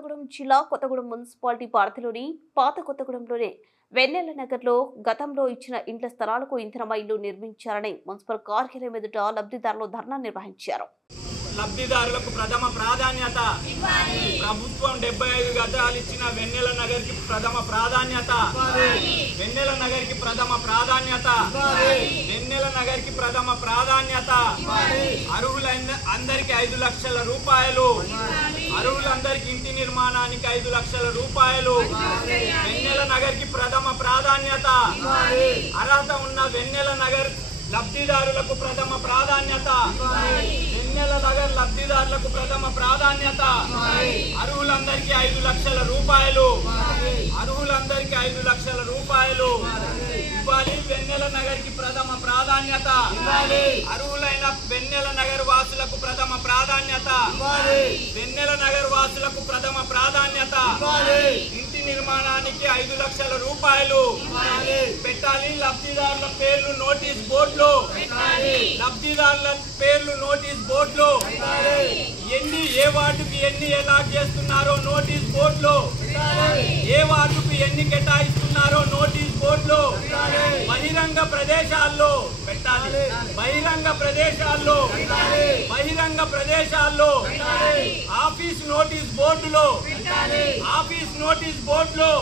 కొత్తగూడెం జిల్లా కొత్తగూడెం మున్సిపాలిటీ పరిధిలోని పాత కొత్తగూడెంలోని వెన్నెల నగర్లో గతంలో ఇచ్చిన ఇండ్ల స్థలాలకు ఇంధనమ ఇల్లు నిర్మించారని మున్సిపల్ కార్యాలయం ఎదుట లబ్ధిదారులు ధర్నా నిర్వహించారు. లబ్ధిదారులకు ప్రథమ ప్రాధాన్యత. ప్రభుత్వం 75 గజాలు ఇచ్చిన వెన్నెల నగర్ కి ప్రథమ ప్రాధాన్యత. వెన్నెల నగర్ కి ప్రథమ ప్రాధాన్యత. వెన్నెల నగర్ కి ప్రథమ ప్రాధాన్యత. అర్హులైన అందరికి 5 లక్షల రూపాయలు. అర్హులందరికి ఇంటి నిర్మాణానికి 5 లక్షల రూపాయలు. వెన్నెల నగర్ కి ప్రథమ ప్రాధాన్యత. అర్హత ఉన్న వెన్నెల నగర్ లబ్ధిదారులకు ప్రథమ ప్రాధాన్యత. వెన్నెల నగర్ లబ్ధిదారులకు ప్రథమ ప్రాధాన్యత. అర్హులందరికీ 5 లక్షల రూపాయలు. అర్హులందరికీ 5 లక్షల రూపాయలు ఇవ్వాలి. వెన్నెల నగర్ కి ప్రథమ ప్రాధాన్యత. అర్హులైన వెన్నెల నగర్ వాసులకు ప్రథమ ప్రాధాన్యత. వెన్నెల నగర్ వాసులకు ప్రథమ ప్రాధాన్యత. ఇంటి నిర్మాణానికి 5 లక్షల రూపాయలు పెట్టాలి. లబ్ధిదారుల పేర్లు నోటీస్ బోర్డులో. లబ్ధిదారుల పేర్లు నోటీస్ బోర్డులో. ఏ వార్డుకి ఎన్ని అలాట్ చేస్తున్నారో నోటీస్ బోర్డులో. ఏ వార్డుకు ఎన్ని కేటాయిస్తున్నారో నోటీస్ బోర్డులో. బహిరంగ ప్రదేశాల్లో పెట్టాలి. బహిరంగ ప్రదేశాల్లో. బహిరంగ ప్రదేశాల్లో. ఆఫీస్ నోటీస్ బోర్డులో. ఆఫీస్ నోటీస్ బోర్డులో.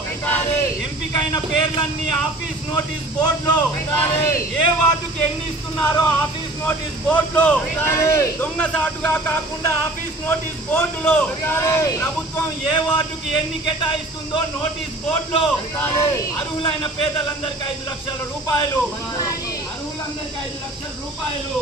ఎంపికైన పేర్లన్నీ ఆఫీస్ నోటీస్ బోర్డులో. ఏ వార్డుకి ఎన్ని ఇస్తున్నారో ఆఫీస్ నోటీస్ బోర్డులో. దొంగసాటుగా కాకుండా ఆఫీస్ నోటీస్ బోర్డులో. ప్రభుత్వం ఏ వార్డుకి ఎన్ని కేటాయిస్తుందో నోటీస్ బోర్డులో. అర్హులైన పేదలందరికీ 5 లక్షల రూపాయలు. అర్హులందరికీ 5 లక్షల రూపాయలు.